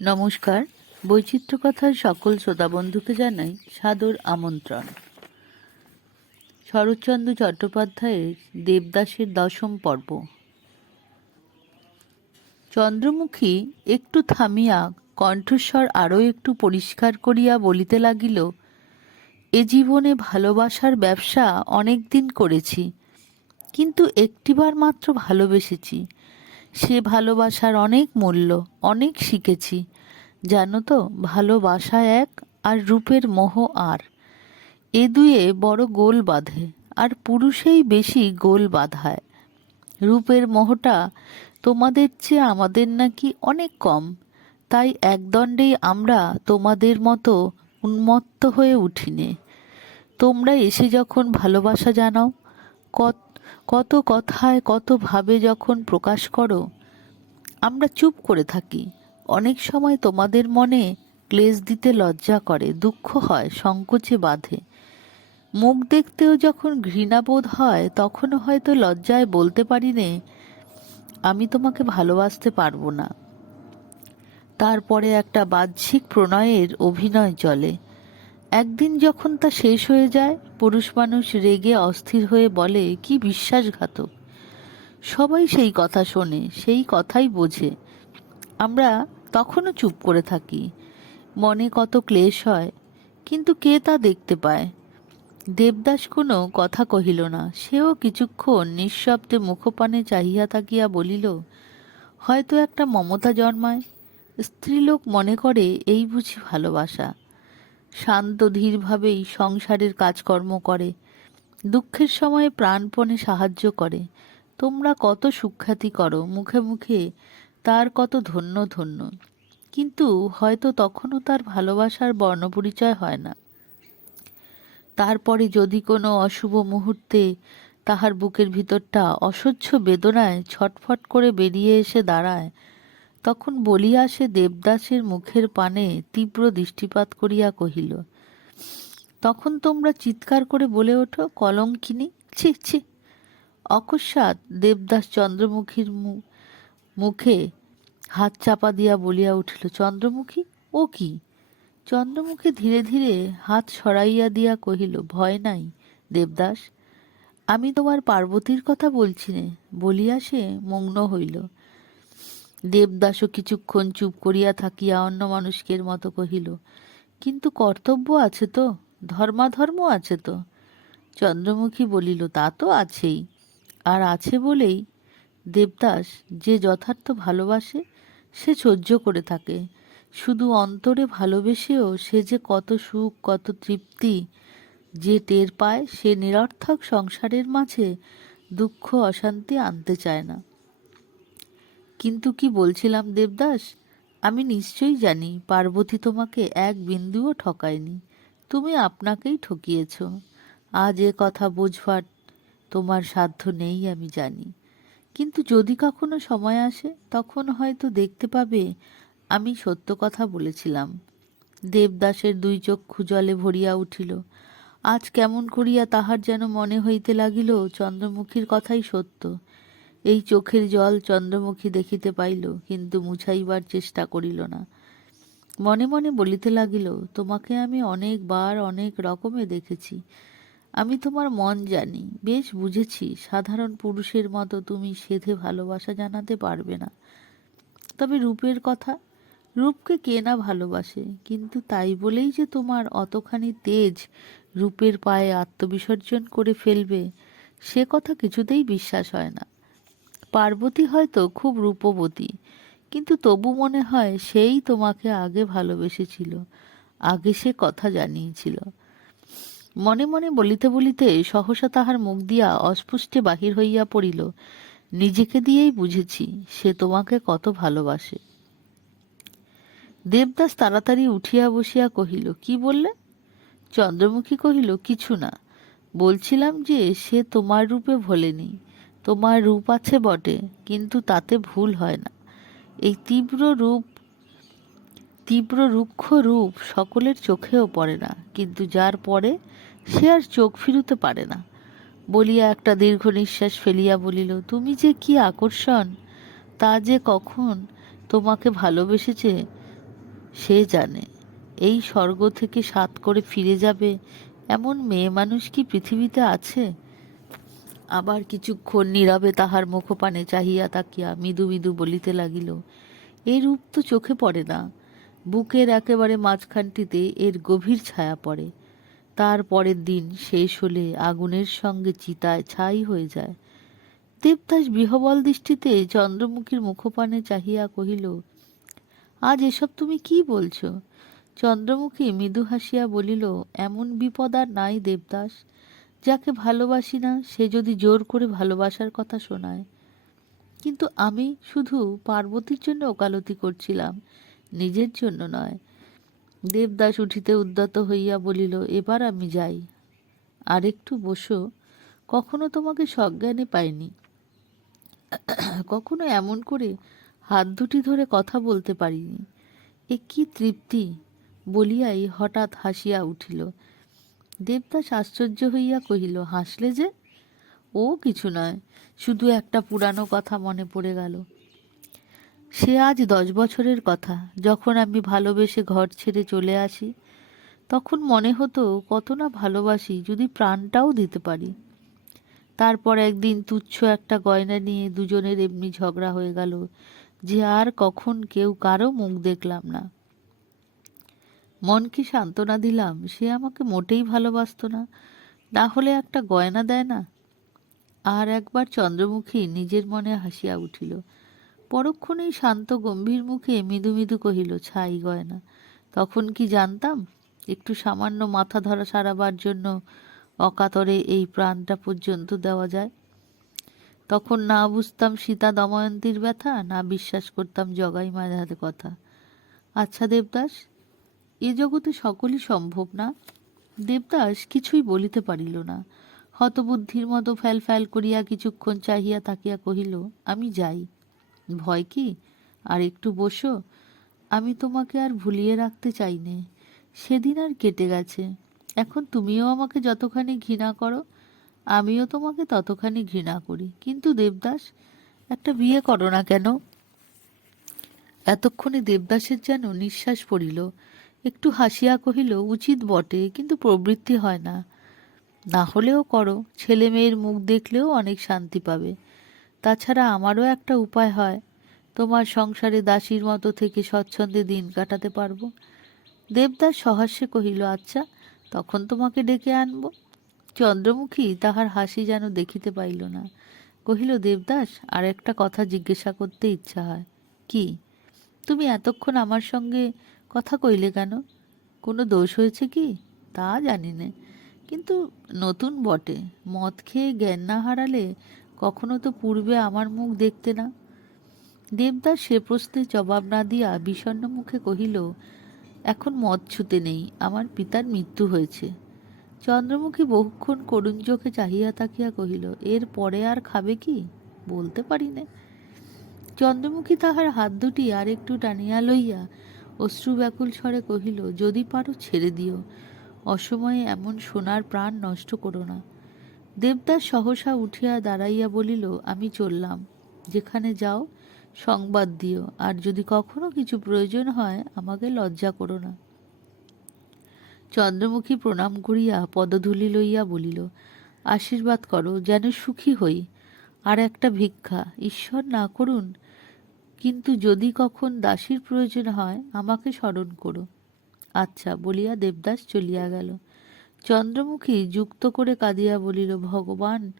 নমস্কার। বৈচিত্র্য কথার সকল শ্রোতা বন্ধুকে জানাই সাদর আমন্ত্রণ। শরৎচন্দ্র চট্টোপাধ্যায়ের দেবদাসের দশম পর্ব। চন্দ্রমুখী একটু থামিয়া কণ্ঠস্বর আরও একটু পরিষ্কার করিয়া বলিতে লাগিল, এ জীবনে ভালোবাসার ব্যবসা অনেক দিন করেছি, কিন্তু একটিবার মাত্র ভালোবেসেছি। সে ভালোবাসার অনেক মূল্য, অনেক শিখেছি। জানো তো, ভালোবাসা এক আর রূপের মোহ আর। এ দুয়ে বড় গোল বাঁধে, আর পুরুষেই বেশি গোল বাঁধায়। রূপের মোহটা তোমাদের চেয়ে আমাদের নাকি অনেক কম। তাই একদণ্ডেই আমরা তোমাদের মতো উন্মত্ত হয়ে উঠিনে। তোমরা এসে যখন ভালোবাসা জানাও, কত কত কথায় কত ভাবে যখন প্রকাশ করো, আমরা চুপ করে থাকি। অনেক সময় তোমাদের মনে ক্লেশ দিতে লজ্জা করে, দুঃখ হয়, সংকোচে বাঁধে। মুখ দেখতেও যখন ঘৃণাবোধ হয়, তখনও হয়তো লজ্জায় বলতে পারি নে, আমি তোমাকে ভালোবাসতে পারব না। তারপরে একটা বাহ্যিক প্রণয়ের অভিনয় চলে। একদিন যখন তা শেষ হয়ে যায়, পুরুষ মানুষ রেগে অস্থির হয়ে বলে, কি বিশ্বাসঘাতক। সবাই সেই কথা শোনে, সেই কথাই বোঝে। আমরা তখনও চুপ করে থাকি। মনে কত ক্লেশ হয়, কিন্তু কে তা দেখতে পায়? দেবদাস কোনো কথা কহিল না। সেও কিছুক্ষণ নিঃশব্দে মুখপানে চাহিয়া থাকিয়া বলিল, হয়তো একটা মমতা জন্মায়। স্ত্রীলোক মনে করে এই বুঝি ভালোবাসা। শান্ত ধীরভাবেই সংসারের কাজকর্ম করে। দুঃখের সময়ে প্রাণপণে সাহায্য করে। তোমরা কত সুখ্যাতি করো, মুখে মুখে তার কত ধন্য ধন্য। কিন্তু হয়তো তখনও তার ভালোবাসার বর্ণপরিচয় হয় না। তারপরে যদি কোনো অশুভ মুহূর্তে তাহার বুকের ভিতরটা অসহ্য বেদনায় ছটফট করে বেরিয়ে এসে দাঁড়ায় তখন বলিয়া সে দেবদাসের মুখের পানে তীব্র দৃষ্টিপাত করিয়া কহিল, তখন তোমরা চিৎকার করে বলে ওঠো, কলঙ্কিনী? ছি ছি। অকস্মাৎ দেবদাস চন্দ্রমুখীর মুখে হাত চাপা দিয়া বলিয়া উঠিল, চন্দ্রমুখী, ও কি? চন্দ্রমুখী ধীরে ধীরে হাত সরাইয়া দিয়া কহিল, ভয় নাই, দেবদাস। আমি তোমার পার্বতীর কথা বলছি নে। বলিয়া সে মগ্ন হইল। দেবদাসও কিছুক্ষণ চুপ করিয়া থাকিয়া অন্য মানুষকের মতো কহিল, কিন্তু কর্তব্য আছে তো, ধর্মাধর্ম আছে তো? চন্দ্রমুখী বলিল, তা তো আছেই। আর আছে বলেই দেবদাস যে যথার্থ ভালোবাসে, সে সহ্য করে থাকে। শুধু অন্তরে ভালোবেসেও সে যে কত সুখ, কত তৃপ্তি, যে টের পায়, সে নিরর্থক সংসারের মাঝে দুঃখ, অশান্তি আনতে চায় না। কিন্তু কি বলছিলাম দেবদাস? আমি নিশ্চয়ই জানি পার্বতী তোমাকে এক বিন্দুও ঠকায়নি। তুমি আপনাকেই ঠকিয়েছ। আজ এ কথা বুঝবার তোমার সাধ্য নেই আমি জানি। কিন্তু যদি কখনো সময় আসে, তখন হয়তো দেখতে পাবে আমি সত্য কথা বলেছিলাম। দেবদাসের দুই চক্ষু জলে ভরিয়া উঠিল। আজ কেমন করিয়া তাহার যেন মনে হইতে লাগিল, চন্দ্রমুখীর কথাই সত্য। এই চোখের জল চন্দ্রমুখী দেখিতে পাইল, কিন্তু মুছাইবার চেষ্টা করিল না। মনে মনে বলিতে লাগিল, তোমাকে আমি অনেকবার অনেক রকমে দেখেছি। আমি তোমার মন জানি, বেশ বুঝেছি, সাধারণ পুরুষের মতো তুমি সেধে ভালোবাসা জানাতে পারবে না। তবে রূপের কথা, রূপকে কে না ভালোবাসে, কিন্তু তাই বলেই যে তোমার অতখানি তেজ রূপের পায়ে আত্মবিসর্জন করে ফেলবে, সে কথা কিছুতেই বিশ্বাস হয় না। পার্বতী হয়তো খুব রূপবতী, কিন্তু তবু মনে হয় সেই তোমাকে আগে ভালোবেসেছিল, আগে সে কথা জানিয়েছিল। মনে মনে বলিতে বলিতে সহসা তাহার মুখ দিয়া অস্পুষ্টে বাহির হইয়া পড়িল, নিজেকে দিয়েই বুঝেছি সে তোমাকে কত ভালোবাসে। দেবদাস তাড়াতাড়ি উঠিয়া বসিয়া কহিল, কি বললে? চন্দ্রমুখী কহিল, কিছু না, বলছিলাম যে সে তোমার রূপে ভোলেনি তোমার রূপ আছে বটে, কিন্তু তাতে ভুল হয় না। এই তীব্র রূপ, তীব্র রুক্ষ রূপ সকলের চোখেও পড়ে না, কিন্তু যার পরে সে আর চোখ ফিরুতে পারে না। বলিয়া একটা দীর্ঘ নিঃশ্বাস ফেলিয়া বলিল, তুমি যে কি আকর্ষণ! তা যে কখন তোমাকে ভালোবেসেছে, সে জানে। এই স্বর্গ থেকে সাত করে ফিরে যাবে, এমন মেয়ে মানুষ কি পৃথিবীতে আছে? আবার কিছুক্ষণ নীরবে তাহার মুখপানে চাহিয়া তাকিয়া মৃদু মৃদু বলিতে লাগিল এর রূপ তো চোখে পড়ে না। বুকের একেবারে মাঝখানটিতে এর গভীর ছায়া পড়ে। তার পরের দিন শেষ হলে আগুনের সঙ্গে চিতায় ছাই হয়ে যায়। দেবদাস বিহবল দৃষ্টিতে চন্দ্রমুখীর মুখপানে চাহিয়া কহিল, আজ এসব তুমি কি বলছো? চন্দ্রমুখী মৃদু হাসিয়া বলিল, এমন বিপদ আর নাই দেবদাস। যাকে ভালোবাসি না, সে যদি জোর করে ভালোবাসার কথা শোনায়। কিন্তু আমি শুধু পার্বতীর জন্য ওকালতি করছিলাম, নিজের জন্য নয়। দেবদাস উঠিতে উদ্যত হইয়া বলিল, এবার আমি যাই। আর একটু বসো। কখনো তোমাকে সজ্ঞানে পাইনি। কখনো এমন করে হাত দুটি ধরে কথা বলতে পারিনি। এ কি তৃপ্তি! বলিয়াই হঠাৎ হাসিয়া উঠিল। দেবদাস আশ্চর্য হইয়া কহিল, হাসলে যে? ও কিছু নয়, শুধু একটা পুরানো কথা মনে পড়ে গেল। সে আজ দশ বছরের কথা। যখন আমি ভালোবেসে ঘর ছেড়ে চলে আসি, তখন মনে হতো কত না ভালোবাসি, যদি প্রাণটাও দিতে পারি। তারপর একদিন তুচ্ছ একটা গয়না নিয়ে দুজনের এমনি ঝগড়া হয়ে গেল, যে আর কখন কেউ কারও মুখ দেখলাম না। মনকে সান্ত্বনা দিলাম, সে আমাকে মোটেই ভালোবাসতো না। না হলে একটা গয়না দেয় না? আর একবার চন্দ্রমুখী নিজের মনে হাসিয়া উঠিল। পরক্ষণেই শান্ত গম্ভীর মুখে মৃদু মৃদু কহিল, ছাই গয়না, তখন কি জানতাম? একটু সামান্য মাথা ধরা সারাবার জন্য অকাতরে এই প্রাণটা পর্যন্ত দেওয়া যায়। তখন না বুঝতাম সীতা দময়ন্তীর ব্যথা, না বিশ্বাস করতাম জগাই হাতে কথা। আচ্ছা দেবদাস এ জগতে সকলই সম্ভব না। দেবদাস কিছুই বলিতে পারিল না। হতবুদ্ধির মতো ফ্যাল ফ্যাল করিয়া কিছুক্ষণ চাহিয়া তাকিয়া কহিল, আমি যাই। ভয় কি? আর একটু বসো। আমি তোমাকে আর ভুলিয়ে রাখতে চাই নে। সেদিন আর কেটে গেছে। এখন তুমিও আমাকে যতখানি ঘৃণা করো, আমিও তোমাকে ততখানি ঘৃণা করি। কিন্তু দেবদাস, একটা বিয়ে করো না কেন? এতক্ষণে দেবদাসের যেন নিঃশ্বাস পড়িল। একটু হাসিয়া কহিল, উচিত বটে, কিন্তু প্রবৃত্তি হয় না। না হলেও করো, ছেলে মেয়ের মুখ দেখলেও অনেক শান্তি পাবে। তাছাড়া আমারও একটা উপায় হয়, তোমার সংসারে দাসীর মতো থেকে স্বচ্ছন্দে দিন কাটাতে পারব দেবদাস সহাস্যে কহিল আচ্ছা তখন তোমাকে ডেকে আনব চন্দ্রমুখী তাহার হাসি যেন দেখিতে পাইল না। কহিল, দেবদাস, আর একটা কথা জিজ্ঞাসা করতে ইচ্ছা হয়। কি? তুমি এতক্ষণ আমার সঙ্গে কথা কইলে কেন? কোনো দোষ হয়েছে কি? তা জানি না। কিন্তু নতুন বটে, মদ খেয়ে জ্ঞান না হারালে কখনো তো পূর্বে আমার মুখ দেখতে না। দেবদাস সে প্রশ্নের জবাব না দিয়া বিষণ্ণ মুখে কহিল, এখন মদ ছুতে নেই, আমার পিতার মৃত্যু হয়েছে। চন্দ্রমুখী বহুক্ষণ করুণ চোখে চাহিয়া তাকিয়া কহিল, এর পরে আর খাবে কি? বলতে পারি না। চন্দ্রমুখী তাহার হাত দুটি আর একটু টানিয়া লইয়া অশ্রু ব্যাকুল স্বরে কহিল, যদি পারো ছেড়ে দিও। অসময়ে এমন সোনার প্রাণ নষ্ট করো না। দেবদাস সহসা উঠিয়া দাঁড়াইয়া বলিল, আমি চললাম। যেখানে যাও, সংবাদ দিও। আর যদি কখনো কিছু প্রয়োজন হয়, আমাকে লজ্জা করো না। চন্দ্রমুখী প্রণাম করিয়া পদধূলি লইয়া বলিল, আশীর্বাদ করো, যেন সুখী হই। আর একটা ভিক্ষা, ঈশ্বর না করুন কিন্তু যদি কখন দাসীর প্রয়োজন হয়, আমাকে স্মরণ করো। আচ্ছা বলিয়া দেবদাস চলিয়া গেল। চন্দ্রমুখী যুক্ত করে কাঁদিয়া বলিল, ভগবান,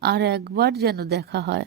আর একবার যেন দেখা হয়।